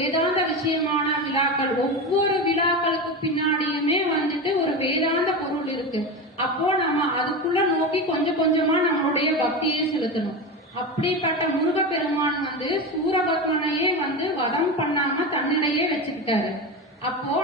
வேதாந்த விஷயமான விழாக்கள், ஒவ்வொரு விழாக்களுக்கு பின்னாடியுமே வந்துட்டு ஒரு வேதாந்த பொருள் இருக்கு. அப்போ நம்ம அதுக்குள்ள நோக்கி கொஞ்சம் கொஞ்சமா நம்மளுடைய பக்தியை செலுத்தணும். அப்படிப்பட்ட முருகப்பெருமான் வந்து சூரபத்மனையே வந்து வதம் பண்ணாம தன்னிடையே வச்சுக்கிட்டாரு. அப்போ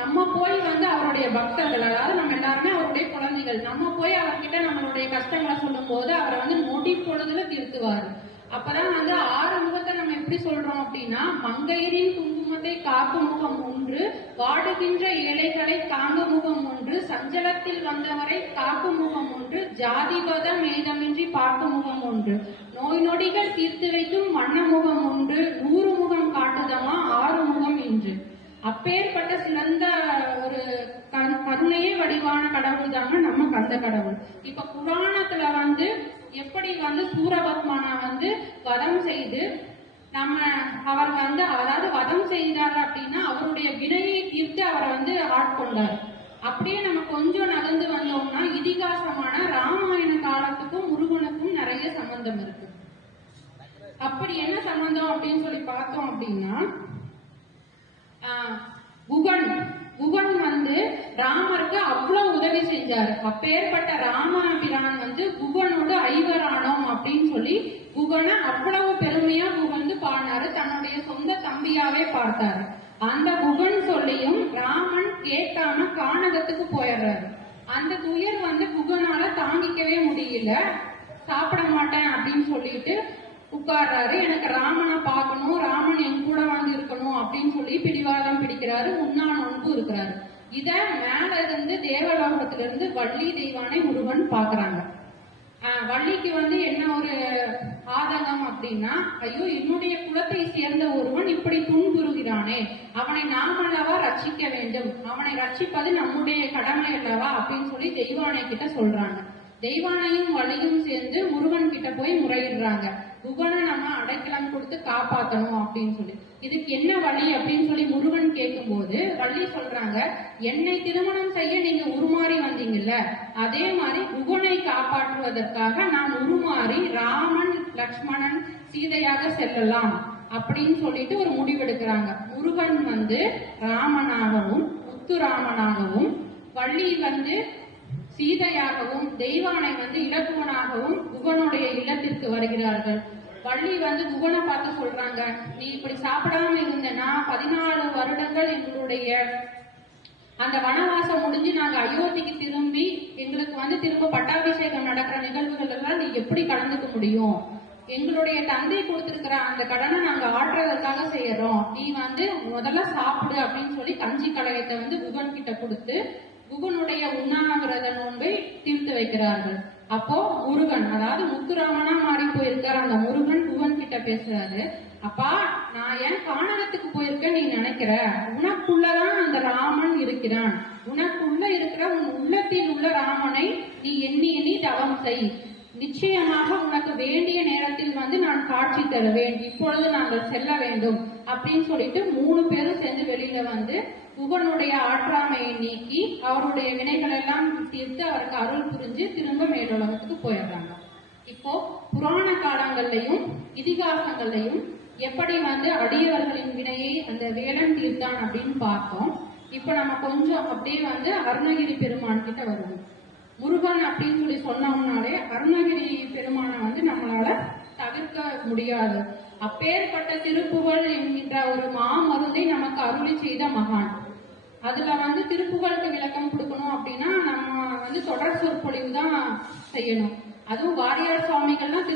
நம்ம போய் வந்து அவருடைய பக்தர்கள், அதாவது நம்ம எல்லாருமே அவருடைய குழந்தைகள், நம்ம போய் அவர்கிட்ட நம்மளுடைய கஷ்டங்களை சொல்லும் போது அவரை வந்து நொடி பொழுதுல தீர்த்துவாரு. அப்பதான் வந்து ஆறு முகத்தை நம்ம எப்படி சொல்றோம் அப்படின்னா, மங்கையரின் குங்குமத்தை காக்கும் முகம் ஒன்று, வாடுகின்ற ஏழைகளை தாங்கும் முகம் ஒன்று, சஞ்சலத்தில் வந்தவரை காக்கும் முகம் ஒன்று, ஜாதிபத மேதமின்றி பார்க்கும் முகம் ஒன்று, நோய் நொடிகள் தீர்த்து வைக்கும் வண்ண முகம் ஒன்று, 100 முகம் காட்டுதமா 6 முகம் இன்று. அப்பேற்பட்ட சிறந்த ஒரு கருணையே வடிவான கடவுள் தாங்க நம்ம கந்த கடவுள். இப்ப புராணத்துல வந்து எப்படி வந்து சூரபத்மனை வந்து வதம் செய்து அவர் வந்து அதாவது வதம் செய்தார் அப்படின்னா அவருடைய வினையை தீர்த்து அவரை வந்து ஆட்கொண்டார். அப்படியே நம்ம கொஞ்சம் நகர்ந்து வந்தோம்னா இதிகாசமான ராமாயண காலத்துக்கும் முருகனுக்கும் நிறைய சம்பந்தம் இருக்கு. அப்படி என்ன சம்பந்தம் அப்படின்னு சொல்லி பார்த்தோம் அப்படின்னா, குகன் வந்து ராமருக்கு அவ்வளவு உதவி செஞ்சாரு. அப்பேற்பட்ட ராமபிரான் வந்து குகனோடு ஐவரானோம் அப்படின்னு சொல்லி குகனை அவ்வளவு பெருமையா புகழ்ந்து பாடினாரு. தன்னுடைய சொந்த தம்பியாவே பார்த்தாரு. அந்த குகன் சொல்லியும் ராமன் கேட்காம கானகத்துக்கு போயிடுறாரு. அந்த துயர் வந்து குகனால தாங்கிக்கவே முடியல. சாப்பிட மாட்டேன் அப்படின்னு சொல்லிட்டு உட்கார்றாரு. எனக்கு ராமனை பார்க்கணும், ராமன் என் கூட வந்து இருக்கணும் அப்படின்னு சொல்லி பிடிவாதம் பிடிக்கிறாரு. உண்ணான் ஒன்பு இருக்கிறாரு. இத மேல இருந்து தேவலோகத்திலிருந்து வள்ளி தெய்வானை முருகன் பாக்குறாங்க. வள்ளிக்கு வந்து என்ன ஒரு ஆதங்கம் அப்படின்னா, ஐயோ என்னுடைய குலத்தை சேர்ந்த ஒருவன் இப்படி துன்புறுகிறானே, அவனை நாம் அல்லவா ரட்சிக்க வேண்டும், அவனை ரட்சிப்பது நம்முடைய கடமை அல்லவா அப்படின்னு சொல்லி தெய்வானை கிட்ட சொல்றாங்க. தெய்வானையும் வள்ளியும் சேர்ந்து முருகன் கிட்ட போய் முறையிடுறாங்க. குகனை நம்ம அடைக்கலம் கொடுத்து காப்பாற்றணும் அப்படின்னு சொல்லி. இதுக்கு என்ன வழி அப்படின்னு சொல்லி முருகன் கேட்கும் போது வள்ளி சொல்றாங்க, என்னை திருமணம் செய்ய நீங்க உருமாறி வந்தீங்கல்ல, அதே மாதிரி குகனை காப்பாற்றுவதற்காக நான் உருமாறி ராமன் லக்ஷ்மணன் சீதையாக செல்லலாம் அப்படின்னு சொல்லிட்டு ஒரு முடிவெடுக்கிறாங்க. முருகன் வந்து ராமனாகவும் முத்துராமனாகவும், வள்ளி வந்து சீதையாகவும், தெய்வானை வந்து இலக்குவனாகவும் குகனுடைய இல்லத்திற்கு வருகிறார்கள். வள்ளி வந்து குகனை பார்த்து சொல்றாங்க, நீ இப்படி சாப்பிடாம இருந்தனா 14 வருடங்கள் எங்களுடைய அந்த வனவாசம் முடிஞ்சு நாங்க அயோத்திக்கு திரும்பி எங்களுக்கு வந்து திரும்ப பட்டாபிஷேகம் நடக்கிற நிகழ்வுகள் எல்லாம் நீ எப்படி கலந்துக்க முடியும்? எங்களுடைய தந்தை கொடுத்திருக்கிற அந்த கடனை நாங்க ஆற்றுறதுக்காக செய்யறோம், நீ வந்து முதல்ல சாப்பிடு அப்படின்னு சொல்லி கஞ்சி கலையத்தை வந்து குகன் கிட்ட கொடுத்து குகனுடைய உண்ணாவிரத நோன்பை தீர்த்து வைக்கிறார்கள். அப்போ முருகன், அதாவது முத்துராமனா மாறி போயிருக்காரு அந்த முருகன், குகன் கிட்ட பேசுறாரு. அப்பா, நான் ஏன் கானகத்துக்கு போயிருக்கேன் நீ நினைக்கிற? உனக்குள்ளதான் அந்த ராமன் இருக்கிறான். உனக்குள்ள இருக்கிற உன் உள்ளத்தில் உள்ள ராமனை நீ எண்ணி எண்ணி தவம் செய். நிச்சயமாக உனக்கு வேண்டிய நேரத்தில் வந்து நான் காட்சி தருவேன். இப்பொழுது நாங்கள் செல்ல வேண்டும் அப்படின்னு சொல்லிட்டு 3 பேரும் சேர்ந்து வெளியில வந்து குகனுடைய ஆற்றாமையை நீக்கி அவருடைய வினைகள் எல்லாம் தீர்த்து அவருக்கு அருள் புரிஞ்சு திரும்ப மேலுலகத்துக்கு போயிடுறாங்க. இப்போ புராண காலங்கள்லையும் இதிகாசங்கள்லையும் எப்படி வந்து அடியவர்களின் வினையை அந்த வேலன் தீர்த்தான் அப்படின்னு பார்த்தோம். இப்ப நம்ம கொஞ்சம் அப்படியே வந்து அருணகிரி பெருமான் கிட்ட வருவோம். முருகன் அப்படின்னு சொல்லி சொன்னோம்னாலே அருணகிரி பெருமானை வந்து நம்மளால தவிர்க்க முடியாது. அப்பேற்பட்ட திருப்புகழ் என்கின்ற ஒரு மாமருந்தை நமக்கு அருளி செய்த மகான். அதுல வந்து திருப்புகழுக்கு விளக்கம் கொடுக்கணும் அப்படின்னா நம்ம வந்து தொடர் சொற்பொழிவு தான் செய்யணும். அதுவும் வாரியார் சுவாமிகள்லாம்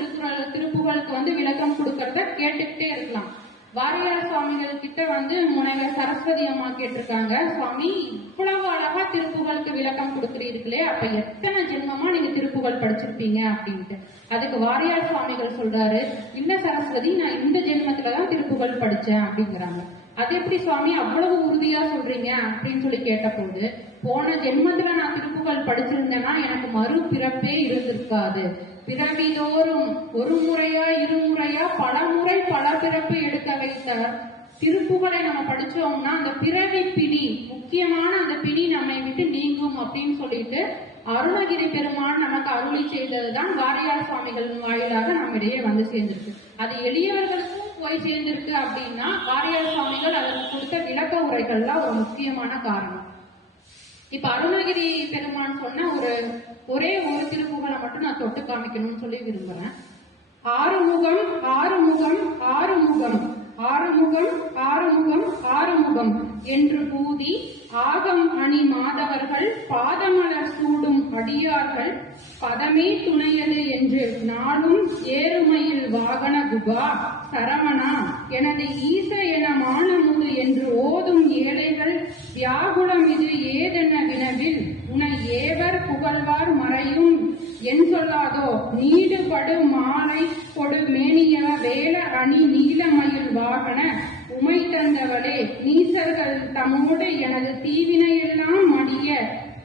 திருப்புகழுக்கு வந்து விளக்கம் கொடுக்கறத கேட்டுக்கிட்டே இருக்கலாம். வாரியார் சுவாமிகள் கிட்ட வந்து முனைவர் சரஸ்வதி அம்மா கேட்டிருக்காங்க, சுவாமி இவ்வளவு அழகா திருப்புகழுக்கு விளக்கம் கொடுக்குறீர்களே, அப்ப எத்தனை ஜென்மமா நீங்க திருப்புகழ் படிச்சிருப்பீங்க அப்படின்ட்டு. அதுக்கு வாரியார் சுவாமிகள் சொல்றாரு, இல்ல சரஸ்வதி, நான் இந்த ஜென்மத்துலதான் திருப்புகழ் படிச்சேன் அப்படிங்கிறாங்க. அது எப்படி சுவாமி அவ்வளவு உறுதியா சொல்றீங்க அப்படின்னு சொல்லி கேட்ட போது, போன ஜென்மத்துல நான் திருப்புகழ் படிச்சிருந்தேன்னா எனக்கு மறு பிறப்பே இருந்திருக்காது. பிறவிதோறும் ஒரு முறையா இருமுறையா பல முறை பல பிறப்பு எடுக்க வைத்த திருப்புகழை நம்ம படிச்சோம்னா அந்த பிறவி பிடி, முக்கியமான அந்த பிடி நம்மை விட்டு நீங்கும் அப்படின்னு சொல்லிட்டு அருணகிரி பெருமான் நமக்கு அருளி செய்ததுதான் வாரியார் சுவாமிகளின் வாயிலாக நம்மிடையே வந்து சேர்ந்திருக்கு. அது எளியவர்களுக்கும் போய் சேர்ந்திருக்கு அப்படின்னா வாரியார் சுவாமிகள் சுவாமிகள் அதற்கு கொடுத்த விளக்க உரைகள்லாம் ஒரு முக்கியமான காரணம். இப்ப அருணகிரி பெருமான் சொன்ன ஒரே ஒரு திருப்புகழை மட்டும் நான் தொட்டு காமிக்கணும்னு சொல்லி விரும்புறேன். ஆறுமுகம் ஆறுமுகம் ஆறுமுகம் ஆறுமுகம் ஆறுமுகம் ஆறுமுகம் என்று பூதி ஆகம் அணி மாதவர்கள் பாதமலர் சூடும் அடியார்கள் பதமே துணையது என்று நாளும் ஏறுமையில் வாகன குகா சரவணா எனது ஈச என மானமுது என்று ஓதும் ஏழைகள் வியாகுலம் இது ஏதென வினவில் உனை ஏவர் புகழ்வார் மறையும் என் சொல்லாதோ நீடுபடு மாலை கொடு மேனிய வேல அணி நீலமயில் வாகன உமை தந்தவளே நீசர்கள் தமோடு எனது தீவினையெல்லாம் மடிய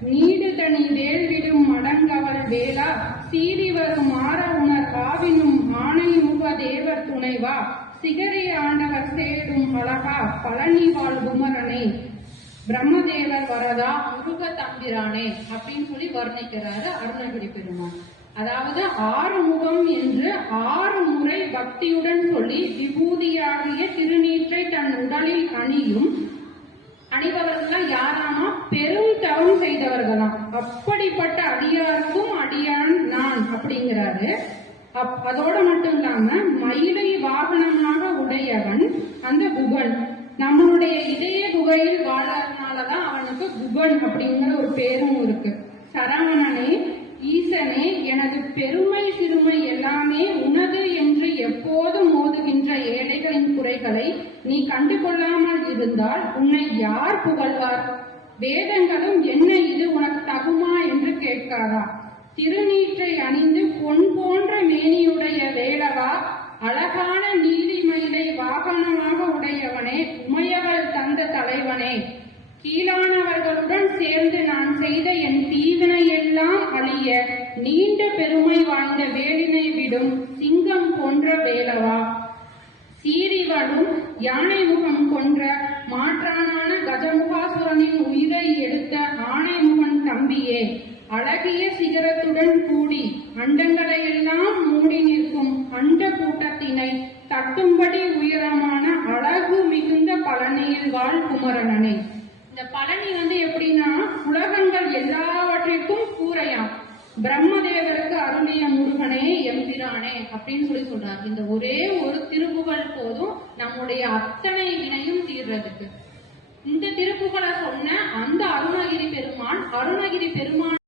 நீடுதனி வேள்விடும் மடங்கவள் வேளா சீறி வரும் ஆற உணர் ஆவினும் ஆணைமுக தேவர் துணைவா சிகரி ஆண்டவர் சேடும் அழகா பழனி வாழ் குமரனே பிரம்மதேவர் வரதா முருக தம்பிரானே அப்படின்னு சொல்லி வர்ணிக்கிறாரு அருணகிரி பெருமான். அதாவது ஆறுமுகம் என்று 6 முறை பக்தியுடன் சொல்லி விபூதியாகிய திருநீற்றை தன் உடலில் அணிபவர்கள் யாராமா பெரும் தவம் செய்தவர்களாம். அப்படிப்பட்ட அடியாருக்கும் அடியான் நான் அப்படிங்கிறாரு. அதோட மட்டும் இல்லாம மயிலை வாகனமாக உடையவன் அந்த குகன். நம்மளுடைய இதய குகையில் வாழறதுனாலதான் அவனுக்கு குகன் அப்படிங்கிற ஒரு பேரும் இருக்கு. சரவணனே ஈசனே எனது பெருமை சிறுமை எல்லாமே உனது என்று எப்போதும் மோதுகின்ற ஏழைகளின் குறைகளை நீ கண்டுகொள்ளாமல் இருந்தால் உன்னை யார் புகழ்வார்? வேதங்களும் என்ன இது உனக்கு தகுமா என்று கேட்காரா? திருநீற்றை அணிந்து பொன் போன்ற மேனியுடைய வேளவா அழகான நீலிமயிலை வாகனமாக உடையவனே உமையவள் தந்த தலைவனே கீழானவர்களுடன் சேர்ந்து நான் செய்த என் தீவினை எல்லாம் அழிய நீண்ட பெருமை வாய்ந்த வேலினை விடும் சிங்கம் போன்ற வேலவா சீரிவடும் யானை முகம் கொன்ற மாற்றானான கஜமுகாசுரனின் உயிரை எடுத்த ஆணைமுகன் தம்பியே அழகிய சிகரத்துடன் கூடி அண்டங்களையெல்லாம் மூடி நிற்கும் அண்ட கூட்டத்தினை தட்டும்படி உயரமான அழகு மிகுந்த பழனியில் வாழ் குமரனே. இந்த பழனி எப்படின்னா உலகங்கள் எல்லாவற்றிற்கும் கூரையாம். பிரம்மதேவருக்கு அருளிய முருகனே எம்பிரானே அப்படின்னு சொல்லி சொல்றாரு. இந்த ஒரே ஒரு திருப்புகழ் போதும் நம்முடைய அத்தனை வினையும் தீர்றதுக்கு. இந்த திருப்புகழை சொன்ன அந்த அருணகிரி பெருமான்